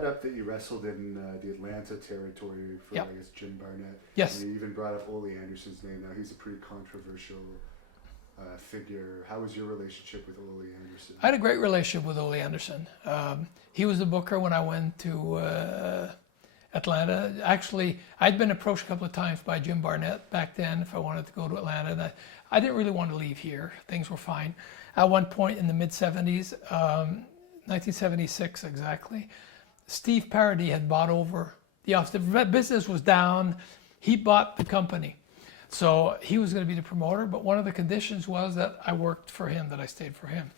brought up that you wrestled in the Atlanta territory for, Yep. I guess, Jim Barnett. Yes. And you even brought up Ole Anderson's name. Now, he's a pretty controversial figure. How was your relationship with Ole Anderson? I had a great relationship with Ole Anderson. He was the booker when I went to Atlanta. Actually, I'd been approached a couple of times by Jim Barnett back then if I wanted to go to Atlanta. And I didn't really want to leave here. Things were fine. At one point in the mid-'70s, 1976 exactly, Steve Parody had bought over the office. The business was down. He bought the company. So he was going to be the promoter, but one of the conditions was that I worked for him, that I stayed for him.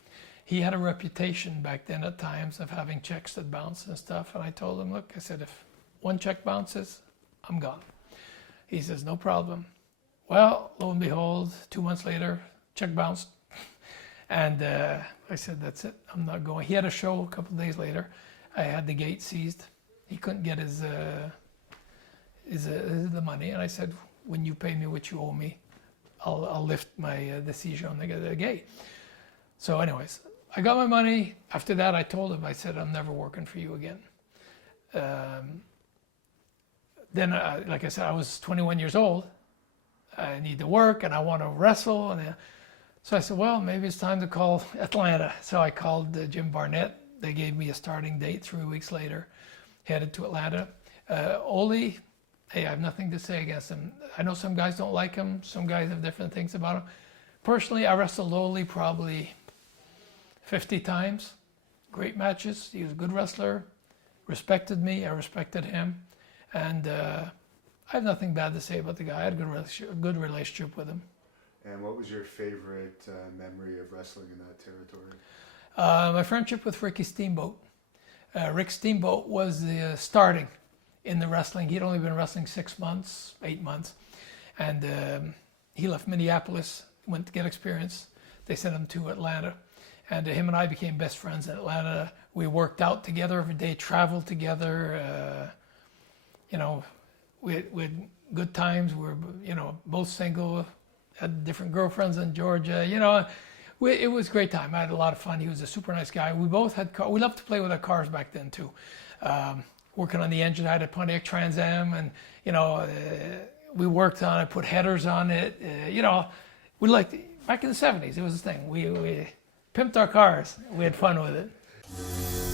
He had a reputation back then at times of having checks that bounced and stuff, and I told him, look, I said, if one check bounces, I'm gone. He says, no problem. Well, lo and behold, 2 months later, check bounced. And I said, that's it, I'm not going. He had a show a couple of days later. I had the gate seized. He couldn't get his the money, and I said, when you pay me what you owe me, I'll lift my the seizure on the gate. So anyways, I got my money. After that, I told him, I said, I'm never working for you again. Then, like I said, I was 21 years old. I need to work and I want to wrestle. And so I said, well, maybe it's time to call Atlanta. So I called Jim Barnett. They gave me a starting date 3 weeks later, headed to Atlanta. Ole, hey, I have nothing to say against him. I know some guys don't like him. Some guys have different things about him. Personally, I wrestled Ole probably 50 times. Great matches. He was a good wrestler. Respected me. I respected him. And I have nothing bad to say about the guy. I had a good relationship with him. And what was your favorite memory of wrestling in that territory? My friendship with Ricky Steamboat. Rick Steamboat was the starting in the wrestling. He'd only been wrestling 6 months, 8 months. And he left Minneapolis, went to get experience. They sent him to Atlanta. And him and I became best friends in Atlanta. We worked out together every day, traveled together. You know, we had good times. We were, you know, both single, had different girlfriends in Georgia. You know, it was a great time. I had a lot of fun. He was a super nice guy. We both had cars. We loved to play with our cars back then too. Working on the engine, I had a Pontiac Trans Am, and you know, we worked on it, put headers on it. You know, we liked back in the '70s. It was a thing. We pimped our cars. We had fun with it.